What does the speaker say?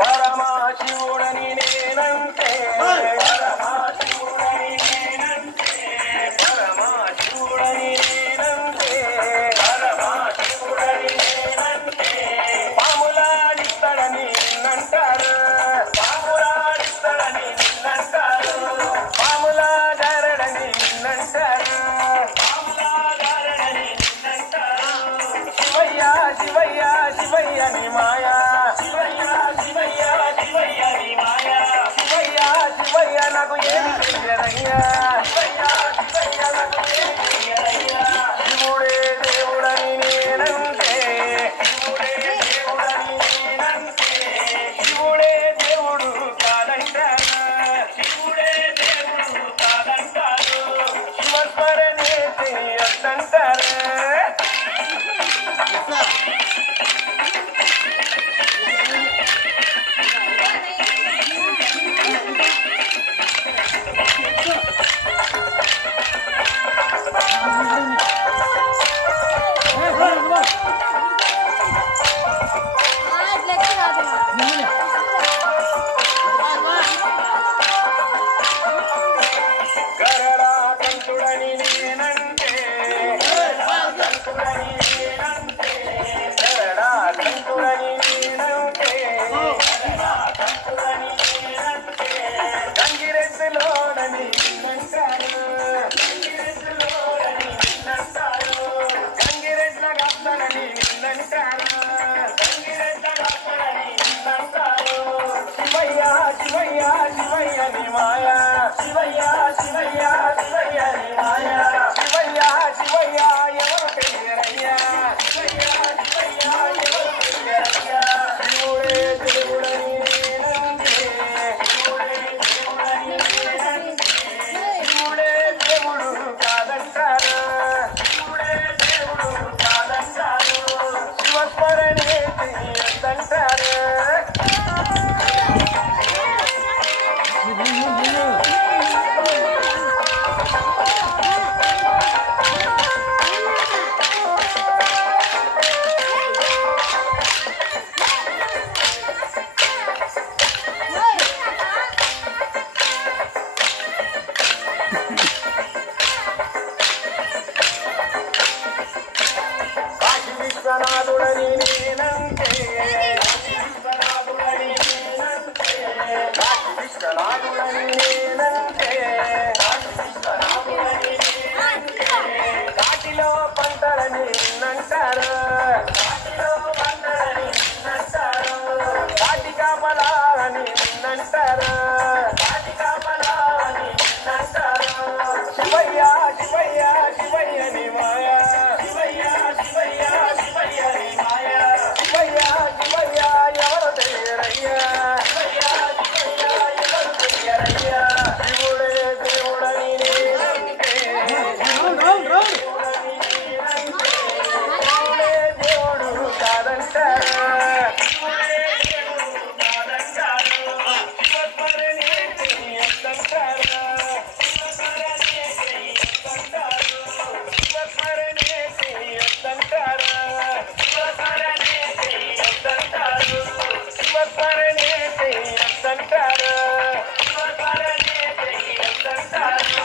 పరమాశివుడని నేనంటే పరమాశివుడని నేనంటే పరమాశివుడని నేనంటే పరమాశివుడని నేనంటే పాములాడిస్తాడని నిన్నంటారు పాములాడిస్తాడని నిన్నంటారు పాములాడారడని నిన్నంటారు పాములాడారడని నిన్నంటారు శివయ్య శివయ్య శివయ్య నీ మాయా శివయ్య శివయ్య శివయ్య నీ మాయా శివయ్య శివయ్య నాకు ఏమి తెలియదయ్యా శివయ్య శివయ్య నాకు ఏమి తెలియదయ్యా శివుడే దేవుడని నేనంటే శివుడే దేవుడని నేనంటే శివుడే దేవుడు కాదంటారు శివుడే దేవుడు కాదంటారు శివస్మరణే చేయొద్దంటారు గరడా కంటుడని నేనంటే గరడా కంటుడని నేనంటే గరడా కంటుడని నేనంటే గరడా కంటుడని నేనంటే గంగిరెద్దులోనని నిన్నంటారు గంగిరెద్దులోనని నిన్నంటారు గంగిరెద్దుల గప్పనని నిన్నంటారు గంగిరెద్దుల గప్పనని నిన్నంటారు శివయ్య శివయ్య శివయ్య నీ మాయా శివయ్య శివయ్య శివయ్య నీ మాయా శివయ్య శివయ్య ఎవరు తెలియరయ్యా శివయ్య శివయ్య ఎవరు తెలియరయ్యా శివుడే దేవుడని నేనంటే శివుడే దేవుడని నేనంటే శివుడే దేవుడు కాదంటారు శివుడే దేవుడు కాదంటారు శివస్మరణే చేయొద్దంటారు కాశీ విశ్వనాథుడని నేనంటే కాశీ విశ్వనాథుడని నేనంటే కాశీ విశ్వనాథుడని నేనంటే కాశీ విశ్వనాథుడని నేనంటే కాటిలో పంటలని నిన్నంటారు కాటిలో పంటలని నిన్నంటారు కాటి కాపలాలని నిన్నంటారు కాటి కాపలాలని నిన్నంటారు శివయ్య శివయ్య శివయ్య నీ మాయా శివయ్య శివయ్య శివయ్య నీ మాయా శివయ్య శివయ్య ఎవరు తెలియరయ్యా శివయ్య శివయ్య ఎవరు తెలియరయ్యా శివుడే దేవుడని నేనంటే దేవుడని నేనంటే శివుడే దేవుడు కాదంటారు శివుడే దేవుడు కాదంటారు శివస్మరణే చేయొద్దంటారు శివస్మరణే చేయొద్దంటారు శివస్మరణే చేయొద్దంటారు శివస్మరణే చేయొద్దంటారు శివస్మరణే చేయొద్దంటారు శివస్మరణే చేయొద్దంటారు